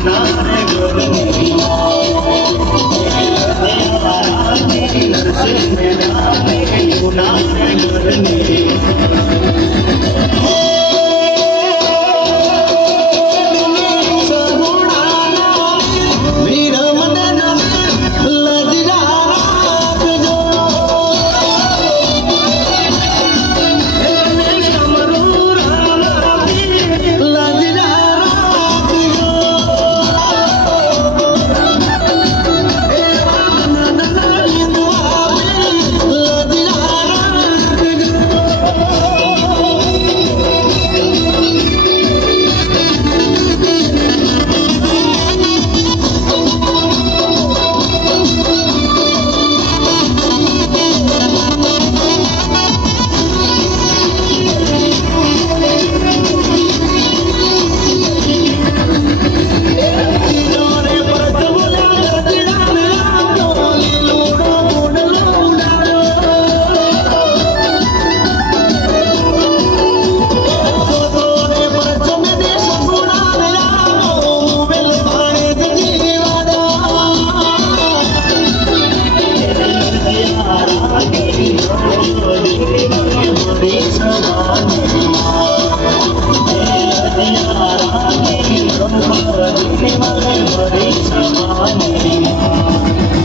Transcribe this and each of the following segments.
ધણી જાવ Thank you.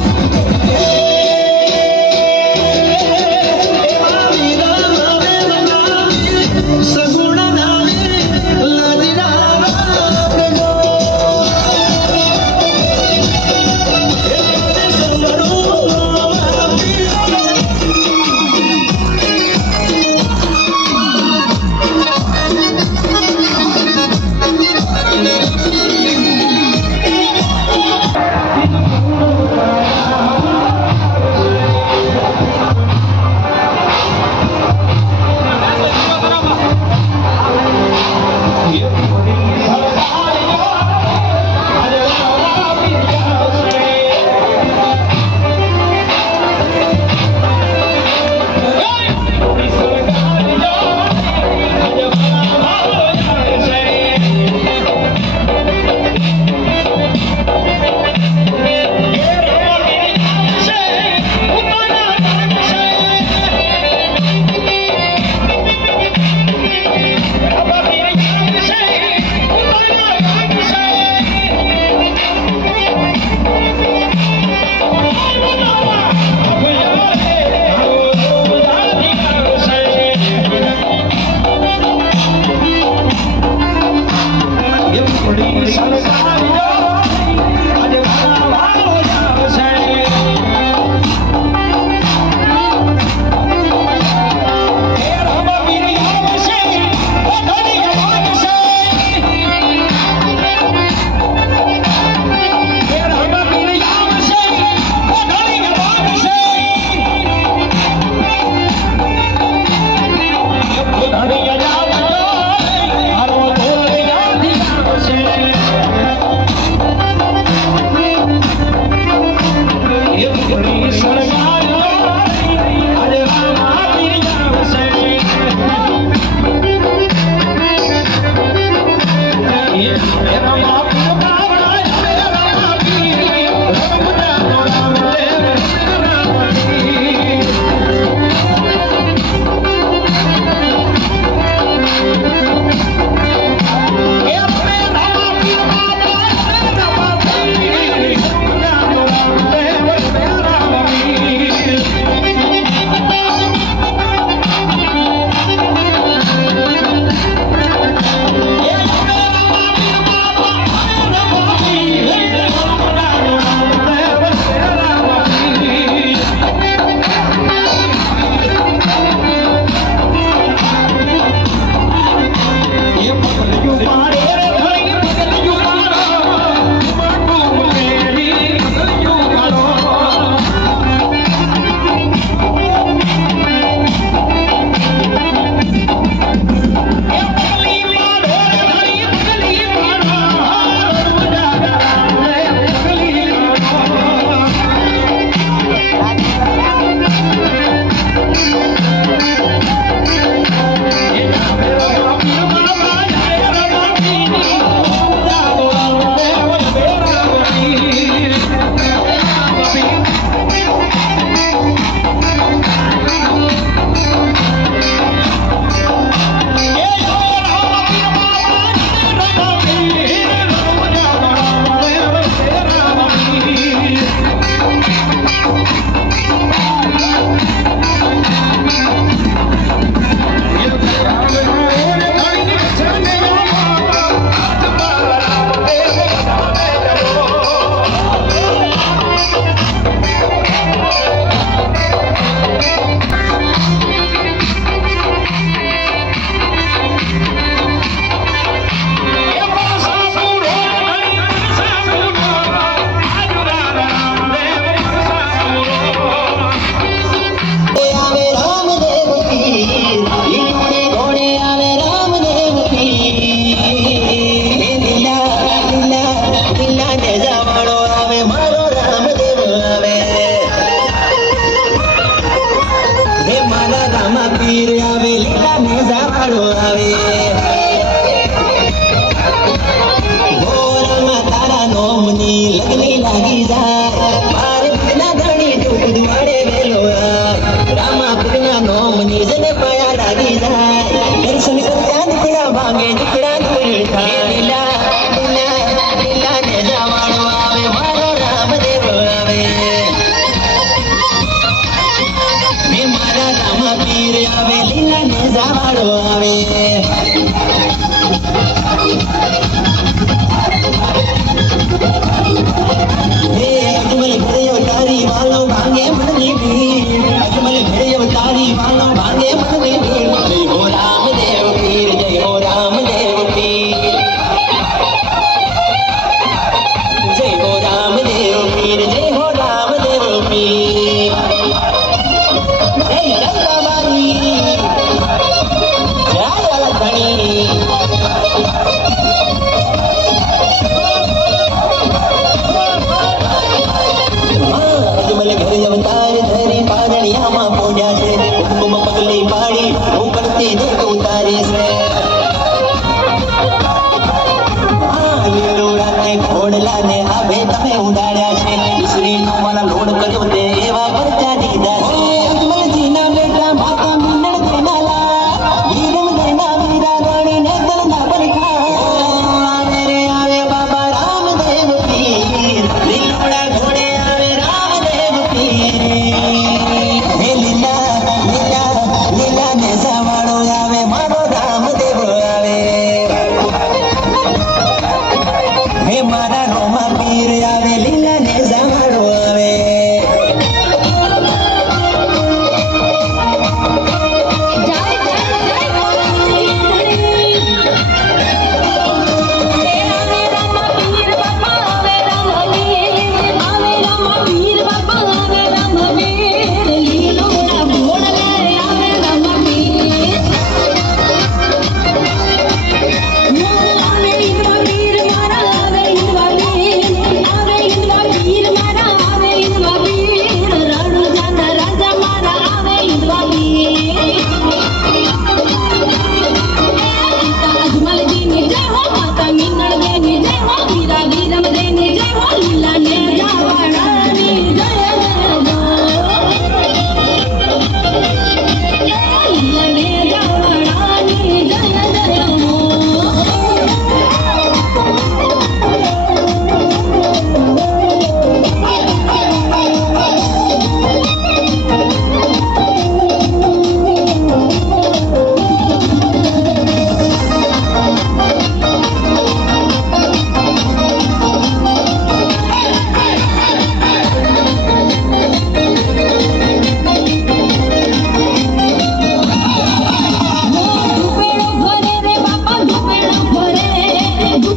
அவனுக்கு வந்து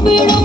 be